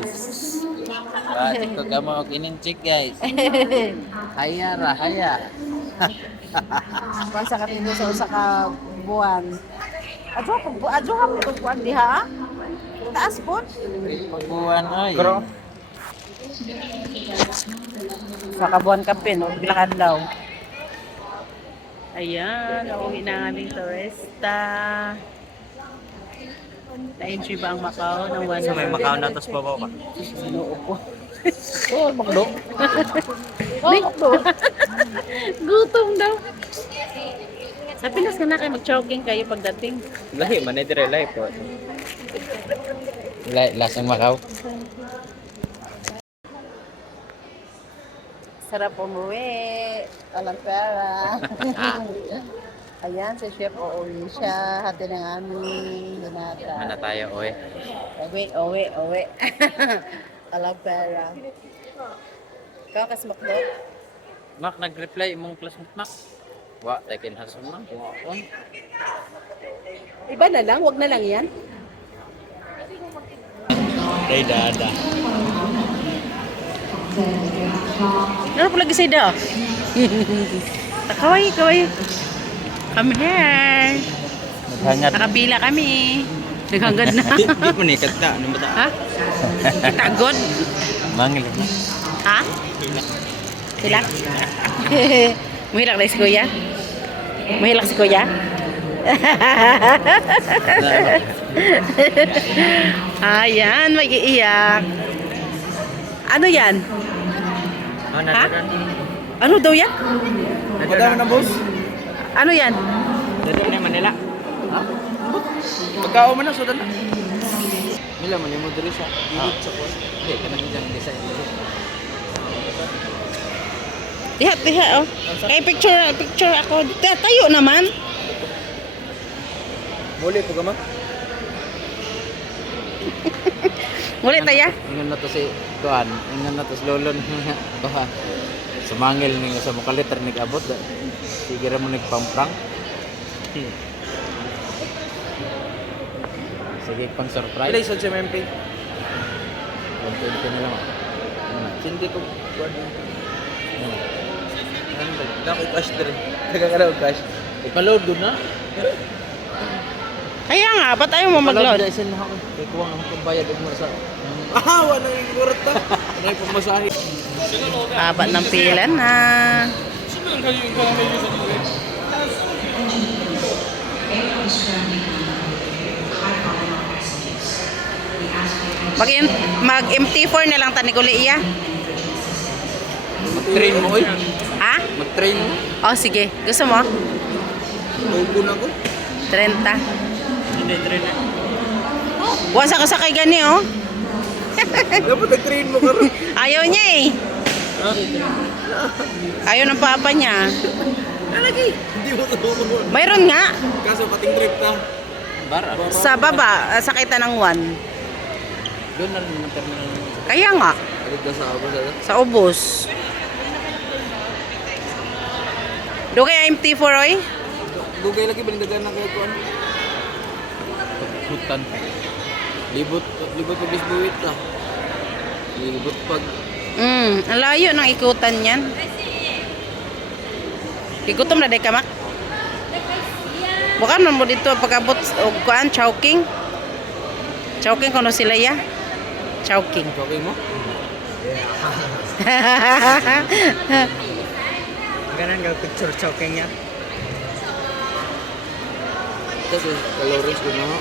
guys. Guys, ito ka mo kininchik guys. Haya ra, haya. Kung sa katindi sa usa ka buwan. Adyo ko, adyo ka po buwan diha. Taas po. Pagbuwan ay. Sa kabuan kapin, o bilakad daw. Ayan, nauwi na ang aming turista. Na-entry ba ang Macau ng one Sa may Macau na tapos babaw ka. Sinoo ko. Oh, magdo. Oh, Gutom daw. Sa Pinas ka na kayo mag-choking kayo pagdating. Lahi man dire lahi po. Lahi lasang Macau. Sarap umuwi. Walang pera. Ayan, si Chef uuwi siya. Hati ng aming Mana binata. tayo oy. Uwi, uwi, uwi. Walang pera. Ikaw kas makdo? Mak nag-reply imong classmate Mak. Wa takin hasun man. Wa on. Iba na lang, wag na lang yan. Day dada. Ano pala gisay daw? kaway, kaway. Come here. Naghangad. Nakapila kami. Naghangad na. Di mo ni kata ano ba ta? ha? Tagod? Mangil. Ha? Sila? Mahilak na si Kuya? Mahilak si Kuya? Ayan, mag-iiyak. Ano yan? Ano Ha? Ano daw yan? Madami na boss. Ano yan? Dito na Manila. Ha? Pagkao man na sudan na. Mila man mo diri sa gilid sa kuwan. Hindi kanang isang design. Diha, diha, oh. Kay picture, picture ako. Ta- Tayo naman. Muli po gama. Muli tayo. Ingon na to si Kuan, ingon na to si Lolon. Kuha. Sumangil ni sa mukaliter ni abot. Sige mo nagpamprang. Sige pang surprise. Ilay sa CMMP. Content ko na lang. Ano? Hindi ko. Ano ba? Dako cash dire. Taga cash. Ipaload doon na. Kaya nga, ba't ayaw mo mag-load? Ipaload isin mo ako. Kaya kuwang ang pambayad mo sa... Ah, wala yung kurta. Ano yung pamasahe? Haba ng pila na. Mag, mag MT4 na lang tani kuli iya. Mag-train mo oy. Ha? Mag-train mo. Oh, sige. Gusto mo? Tugo na ko. 30. Hindi, train na. Wasa ka sa kay gani, oh. Dapat nag-train mo ka rin. Ayaw niya eh. Ayaw ng papa niya. Nalagi. Hindi mo tugo. Mayroon nga. Kaso pating trip na. Bara. Sa baba, ah, sa kita ng 1. Doon na rin ang terminal. Kaya nga, Alit ka sa ako sa sa ubos. Do kaya MT4, oy? Dugay lagi balindagan na kayo kuan. Hutan. Libot, libot pag bisbuit na. Libot pag Mm, ang layo ng ikutan yan. Igutom na day ka, Mak? Bukan man mo dito pagabot o kuan, chowking. Chowking kuno sila ya. Chowking. jogging mo. Ganun ka picture choking niya. Kasi calories ko na ho.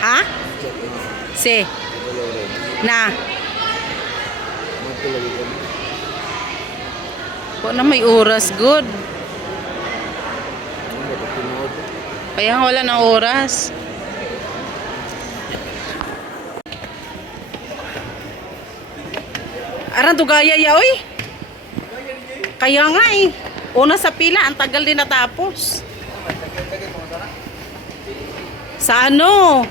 ha? Check na. Si, Calories. na. Magtulagi ko. Po na may oras, good. Kaya wala ng oras. Aran to gaya ya, oy. Kaya nga eh. Una sa pila, ang tagal din natapos. Sa ano?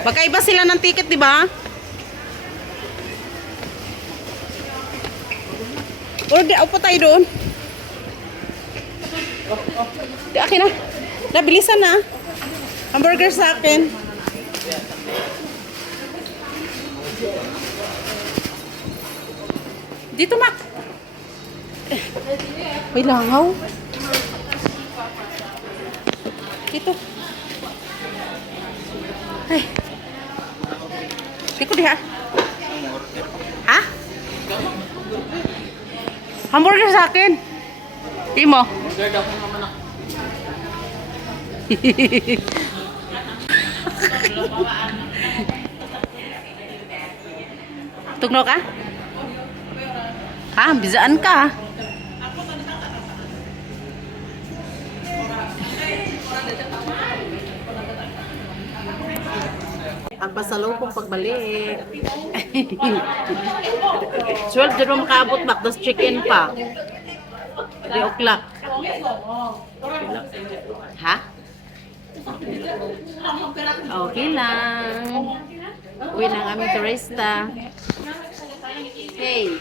Magkaiba sila ng ticket, di ba? Or di, upo tayo doon. Di, akin na. Nabilisan na. Hamburger sa akin. Dito, Mac. May langaw. Dito. Ay. Dito diha. Ha? Hamburger sa akin. Imo. Tugno ka? Ha? Bizaan ka. Ang pasalubong pagbalik. 12 din mo makaabot tapos chicken pa. 3 o'clock. Ha? Okay lang. Uwi ng aming turista. Hey.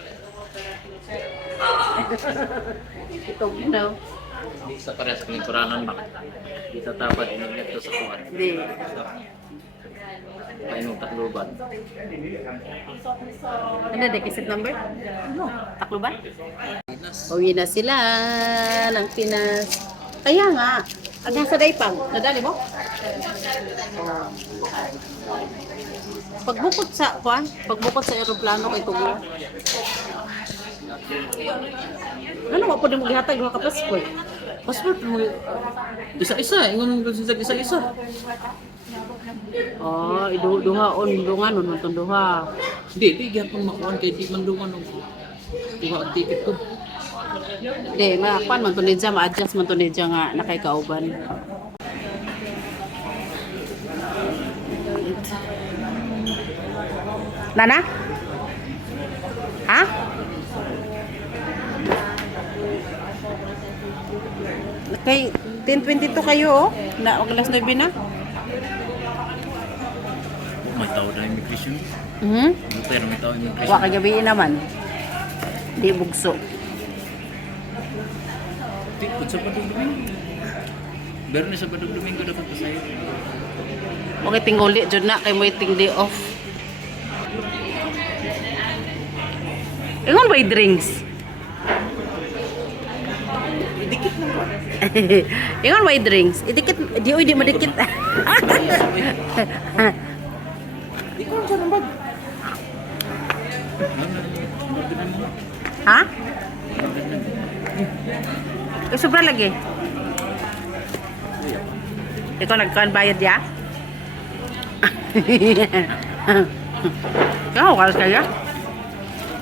Ito, no? Hindi sa parehas ng kuranan ba? Di sa tapad inignet to sa kuwan. Hindi. Painong takluban. Ano, deficit number? Ano? Taklo ba? Uwi na sila ng Pinas. Kaya nga. Ang nasa Daypang. Nadali mo? Oh. Pagbukod sa, kuan, pagbukod sa aeroplano kay Tugo. Ano mo din mo gihatag mga passport? Passport mo isa-isa, ingon mo sa isa-isa. Oh, idu duha on dungan on man duha. Hindi, di gyapon makuan kay di man duman og duha ang ticket ko. Di, makuan man tunid siya, ma-adjust man siya nga nakay Nana? Ha? Kay 10.22 kayo oh. Na, alas 9 na. May tao na immigration. Mhm. Pero may tao Wa immigration. kay gabi naman. Di bugso. Di pud sa padung domingo. Pero ni sa padung domingo dapat pa sayo. Okay, tinguli jud na kay mo iting day off. Ingon ba yung drinks? Idikit na ba? Ingon ba drinks? Idikit, di oy di madikit. Ikaw sa nambag. ha? Eh, sobra lagi. Ikaw nagkaan bayad ya? Ikaw, kalas kaya?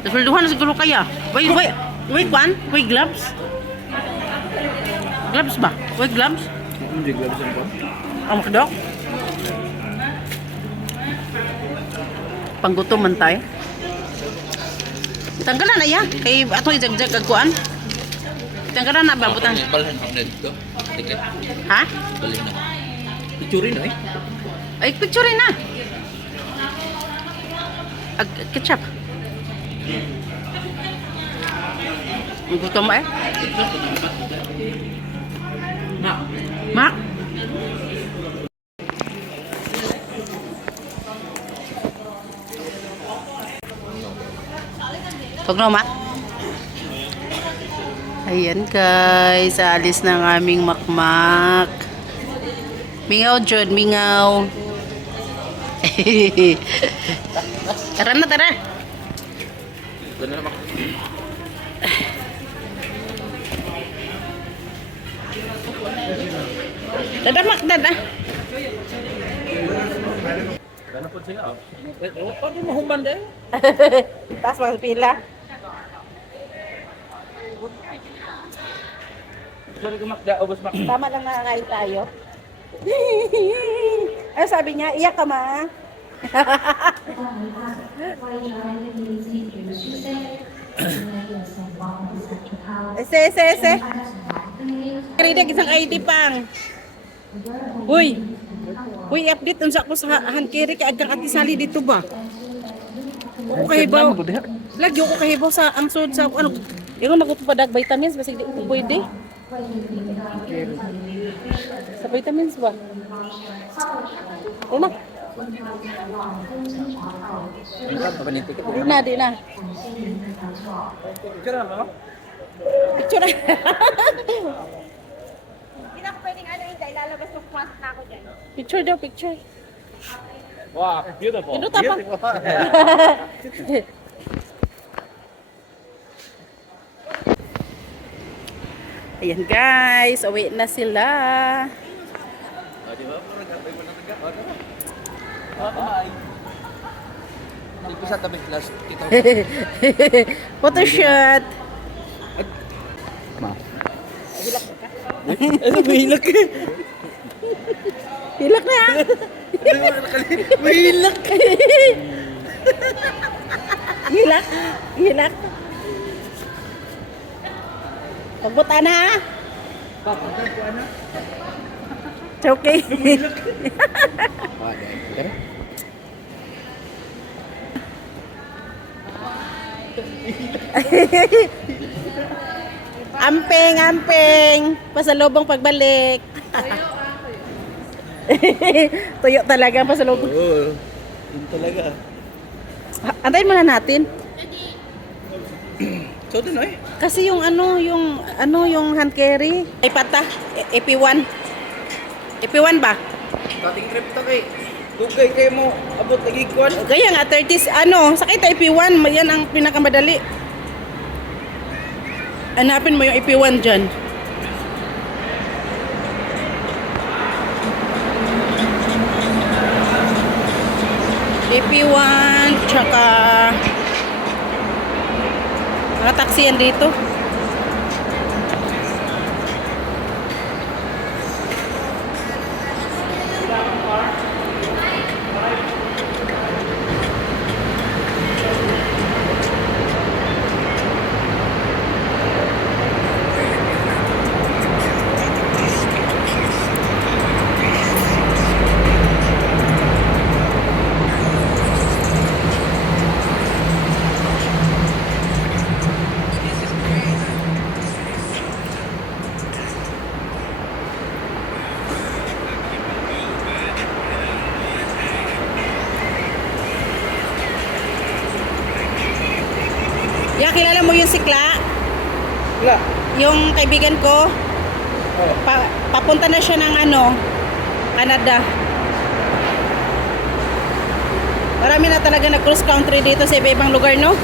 Tapos malduhan na siguro kaya. Wait, wait, wait, one? Wait, gloves? Gloves ba? Wait, gloves? Hindi gloves ang pa. Ang makdok? Panggutom man tayo. Tanggalan na ya. Kay ato ijagjag kag kuan. Tanggalan na ba butang? Balhan pa na dito. Ha? Balhin na. Itsuri na eh. Ay picture na. Ag ketchup. Ang gutom eh. Na. Mak. Tugno, Mak. Ayan guys, alis na ang aming makmak. Mingaw, Jod, mingaw. tara na, tara. Doon na naman. Dada, Mak, dada. Gana po sila. oh. Eh, oh, Paano mo humban dahil? Taas mga pila. Sorry ko makda, obos mak. Tama lang nangangain tayo. Ano sabi niya? Iyak ka ma. ese, ese, ese. Karidag isang ID pang. Uy. Uy, update unsa ko sa hankiri kay agkang atisali dito ba? Ako kahibaw. Lagi ko kahibaw sa ang sud sa ano. Ingon ako padag vitamins basig di ko pwede. Sa vitamins ba? Di na. Di na, di na. Picture na ba? Picture na. Hindi na ako pwedeng ano hindi, ilalabas yung plant na ako dyan. Picture daw, picture. Wow, beautiful. Ano tapang? Ayan guys, uwi na sila. Dito sa tabi class, kita Photoshoot. Ma. Ano mahilak eh? Hilak na. Mahilak. Hilak. Hilak. Pagbuta na ha. It's okay. amping, amping. Pasalubong pagbalik. Tuyo talaga ang pasalubong. Oo. Yun talaga. Antayin muna natin. So, dun ay. Kasi yung ano, yung ano, yung hand carry. Ay pata, E- EP1. EP1 ba? Dating trip to kay. Dugay kayo mo. Abot lagi kwan. Kaya nga 30 ano, sakit na EP1, yan ang pinakamadali. Hanapin mo yung EP1 diyan. EP1, tsaka mga taxi yan dito. Kaibigan ko, pa, papunta na siya ng ano, Canada. Marami na talaga nag-cross country dito sa iba-ibang lugar, no?